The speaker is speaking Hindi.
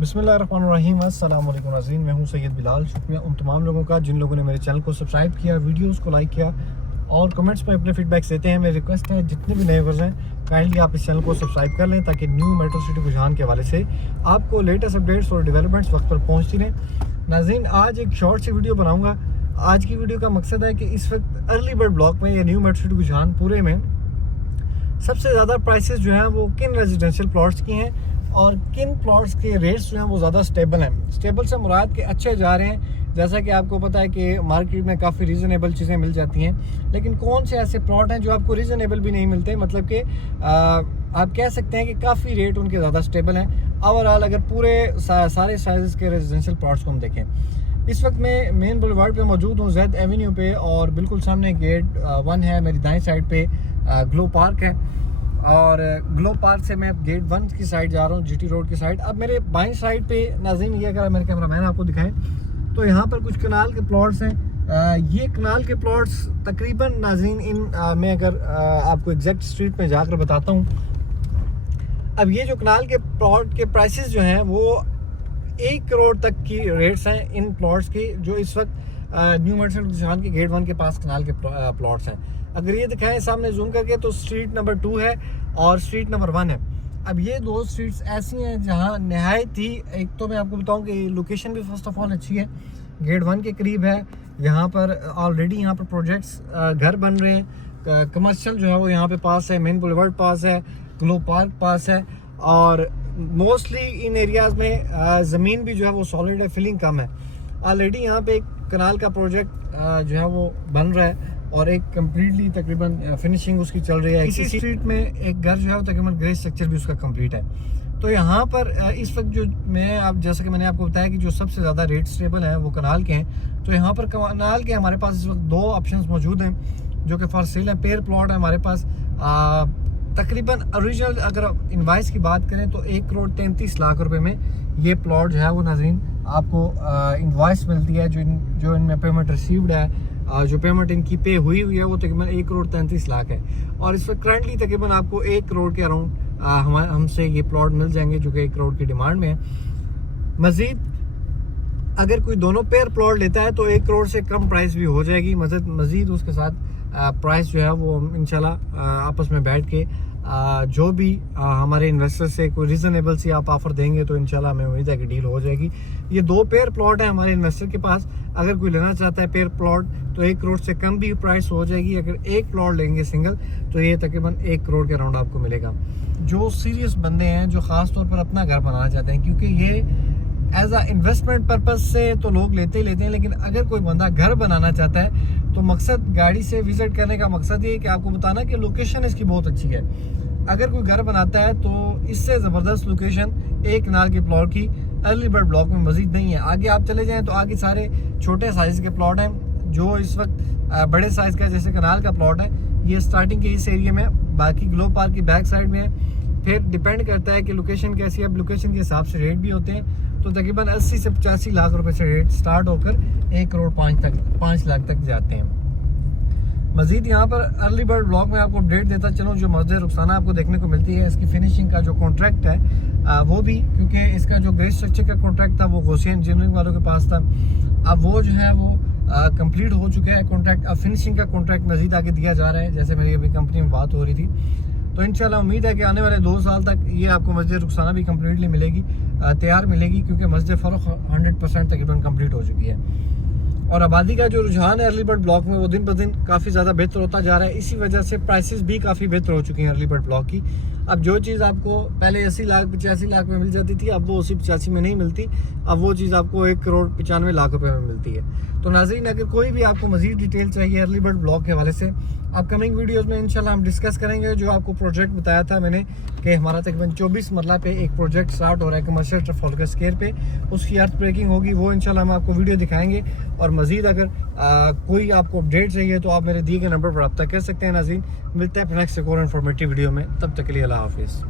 बिस्मिल्लाहिर्रहमानिर्रहीम। अस्सलाम वालेकुम नाज़रीन, मैं हूं सैयद बिलाल। शुक्रिया उन तमाम लोगों का जिन लोगों ने मेरे चैनल को सब्सक्राइब किया, वीडियोस को लाइक किया और कमेंट्स में अपने फीडबैक्स देते हैं। मेरी रिक्वेस्ट है जितने भी नए व्यूअर्स हैं काइंडली आप इस चैनल को सब्सक्राइब कर लें ताकि न्यू मेट्रो सिटी रुझान के हवाले से आपको लेटेस्ट अपडेट्स और डेवलपमेंट्स वक्त पर पहुँचती रहें। नाज़रीन, आज एक शॉर्ट सी वीडियो बनाऊँगा। आज की वीडियो का मकसद है कि इस वक्त अर्ली बर्ड ब्लॉक में या न्यू मेट्रो सिटी रुझान पूरे में सबसे ज़्यादा प्राइसेस जो हैं वो किन रेजिडेंशियल प्लॉट्स की हैं और किन प्लॉट्स के रेट्स जो हैं वो ज़्यादा स्टेबल हैं। स्टेबल से मुराद के अच्छे जा रहे हैं, जैसा कि आपको पता है कि मार्केट में काफ़ी रीज़नेबल चीज़ें मिल जाती हैं, लेकिन कौन से ऐसे प्लॉट हैं जो आपको रीज़नेबल भी नहीं मिलते, मतलब कि आप कह सकते हैं कि काफ़ी रेट उनके ज़्यादा स्टेबल हैं। ओवरऑल अगर पूरे सारे साइज़ के रेजिडेंशियल प्लॉट्स को हम देखें, इस वक्त मैं मेन बुलवार्ड पे मौजूद हूँ, जेड एवेन्यू पे, और बिल्कुल सामने गेट 1 है। मेरी दाएं साइड पे ग्लो पार्क है और ग्लो पार्क से मैं गेट 1 की साइड जा रहा हूँ, जीटी रोड की साइड। अब मेरे बाईं साइड पे नाज़रीन, ये अगर मेरे कैमरामैन आपको दिखाएं तो यहाँ पर कुछ कनाल के प्लॉट्स हैं। ये कनाल के प्लॉट्स तकरीबन नाज़रीन मैं अगर आपको एग्जैक्ट स्ट्रीट में जाकर बताता हूँ, अब ये जो कनाल के प्लॉट के प्राइसेस जो हैं वो 1 करोड़ तक की रेट्स हैं इन प्लॉट्स की, जो इस वक्त न्यू मेट्रो रुझान के गेट 1 के पास कनाल के प्लॉट्स हैं। अगर ये दिखाएं सामने जूम करके तो स्ट्रीट नंबर 2 है और स्ट्रीट नंबर 1 है। अब ये दो स्ट्रीट्स ऐसी हैं जहां नहायत ही, एक तो मैं आपको बताऊं कि लोकेशन भी फर्स्ट ऑफ ऑल अच्छी है, गेट 1 के करीब है। यहाँ पर ऑलरेडी यहाँ पर प्रोजेक्ट्स घर बन रहे हैं, कमर्शियल जो है वो यहाँ पे पास है, मेन बुलवार्ड पास है, ग्लो पार्क पास है, और मोस्टली इन एरियाज़ में ज़मीन भी जो है वो सॉलिड है, फिलिंग कम है। ऑलरेडी यहाँ पे एक कनाल का प्रोजेक्ट जो है वो बन रहा है और एक कम्प्लीटली तकरीबन फिनिशिंग उसकी चल रही है। इसी स्ट्रीट में एक घर जो है वो तकरीबन ग्रे स्ट्रक्चर भी उसका कंप्लीट है। तो यहाँ पर इस वक्त जो जैसा कि मैंने आपको बताया कि जो सबसे ज़्यादा रेट स्टेबल हैं वो कनाल के हैं। तो यहाँ पर कनाल के हमारे पास इस वक्त 2 ऑप्शंस मौजूद हैं जो कि फॉर सेल है। पेयर प्लॉट है हमारे पास, तकरीबन ओरिजिनल अगर इनवाइस की बात करें तो 1 करोड़ 33 लाख रुपए में ये प्लॉट जो है वो नाज़रीन आपको इनवाइस मिलती है। जो इनमें पेमेंट रिसीव्ड है, जो पेमेंट इनकी पे हुई है वो तकरीबन 1 करोड़ 33 लाख है। और इस वक्त करंटली तकरीबन आपको 1 करोड़ के अराउंड हमसे ये प्लॉट मिल जाएंगे जो कि 1 करोड़ की डिमांड में है। मज़ीद अगर कोई दोनों पेयर प्लॉट लेता है तो 1 करोड़ से कम प्राइस भी हो जाएगी। मज़ीद उसके साथ प्राइस जो है वो इंशाल्लाह आपस में बैठ के जो भी हमारे इन्वेस्टर से कोई रीज़नेबल सी आप ऑफर देंगे तो इंशाल्लाह हमें उम्मीद है कि डील हो जाएगी। ये 2 पेयर प्लॉट है हमारे इन्वेस्टर के पास। अगर कोई लेना चाहता है पेयर प्लॉट तो 1 करोड़ से कम भी प्राइस हो जाएगी। अगर एक प्लॉट लेंगे सिंगल तो ये तकरीबन 1 करोड़ के अराउंड आपको मिलेगा। जो सीरियस बंदे हैं, जो ख़ास तौर पर अपना घर बनाना चाहते हैं, क्योंकि ये एज आ इन्वेस्टमेंट पर्पज़ से तो लोग लेते ही लेते हैं, लेकिन अगर कोई बंदा घर बनाना चाहता है तो मकसद गाड़ी से विजिट करने का मकसद ये है कि आपको बताना कि लोकेशन इसकी बहुत अच्छी है। अगर कोई घर बनाता है तो इससे ज़बरदस्त लोकेशन 1 कनाल के प्लॉट की अर्ली बर्ड ब्लॉक में मज़ीद नहीं है। आगे आप चले जाएं तो आगे सारे छोटे साइज़ के प्लॉट हैं। जो इस वक्त बड़े साइज़ का जैसे कनाल का प्लॉट है ये स्टार्टिंग के इस एरिया में, बाकी ग्लो पार्क की बैक साइड में है। फिर डिपेंड करता है कि लोकेशन कैसी है। अब लोकेशन के हिसाब से रेट भी होते हैं, तो तकरीबन 80 से 85 लाख रुपए से रेट स्टार्ट होकर 1 करोड़ 5 लाख तक जाते हैं। मज़ीद यहाँ पर अर्ली बर्ड ब्लॉक में आपको अपडेट देता चलूँ, जो मस्जिद रुखसाना आपको देखने को मिलती है, इसकी फिनिशिंग का जो कॉन्ट्रैक्ट है वो भी, क्योंकि इसका जो ग्रे स्ट्रक्चर का कॉन्ट्रैक्ट था वो गौसिया इंजीनियरिंग वालों के पास था, अब वो जो है वो कंप्लीट हो चुका है कॉन्ट्रैक्ट। अब फिनिशिंग का कॉन्ट्रैक्ट मज़ीद आगे दिया जा रहा है, जैसे मेरी अभी कंपनी में बात हो रही थी। तो इंशाल्लाह उम्मीद है कि आने वाले 2 साल तक ये आपको मस्जिद रुखसाना भी कम्प्लीटली मिलेगी, तैयार मिलेगी, क्योंकि मस्जिद फ़रोख 100% तकरीबन कम्प्लीट हो चुकी है। और आबादी का जो रुझान है अर्ली बर्ड ब्लॉक में वो दिन ब दिन काफ़ी ज़्यादा बेहतर होता जा रहा है। इसी वजह से प्राइसेस भी काफ़ी बेहतर हो चुकी हैं अर्ली बर्ड ब्लॉक की। अब जो चीज़ आपको पहले 80 लाख 85 लाख में मिल जाती थी, अब वो 80-85 में नहीं मिलती, अब वो चीज़ आपको 1 करोड़ 95 लाख रुपए में मिलती है। तो नाज़रीन, अगर कोई भी आपको मज़ीद डिटेल चाहिए अर्ली बर्ड ब्लॉक के हवाले से, अपकमिंग वीडियोज़ में इंशाल्लाह हम डिस्कस करेंगे। जो आपको प्रोजेक्ट बताया था मैंने कि हमारा तकरीबन 24 मरला पे एक प्रोजेक्ट स्टार्ट हो रहा है कमर्शियल ट्राफल्गर स्क्वायर पे, उसकी अर्थ ब्रेकिंग होगी, वो इंशाल्लाह हम आपको वीडियो दिखाएंगे। और मज़ीद अगर कोई आपको अपडेट चाहिए तो आप मेरे दिए गए नंबर पर रब्ता कर सकते हैं। नाज़रीन, मिलते हैं नेक्स्ट एक और इन्फॉर्मेटिव वीडियो में, तब तक के लिए अल्लाह हाफिज़।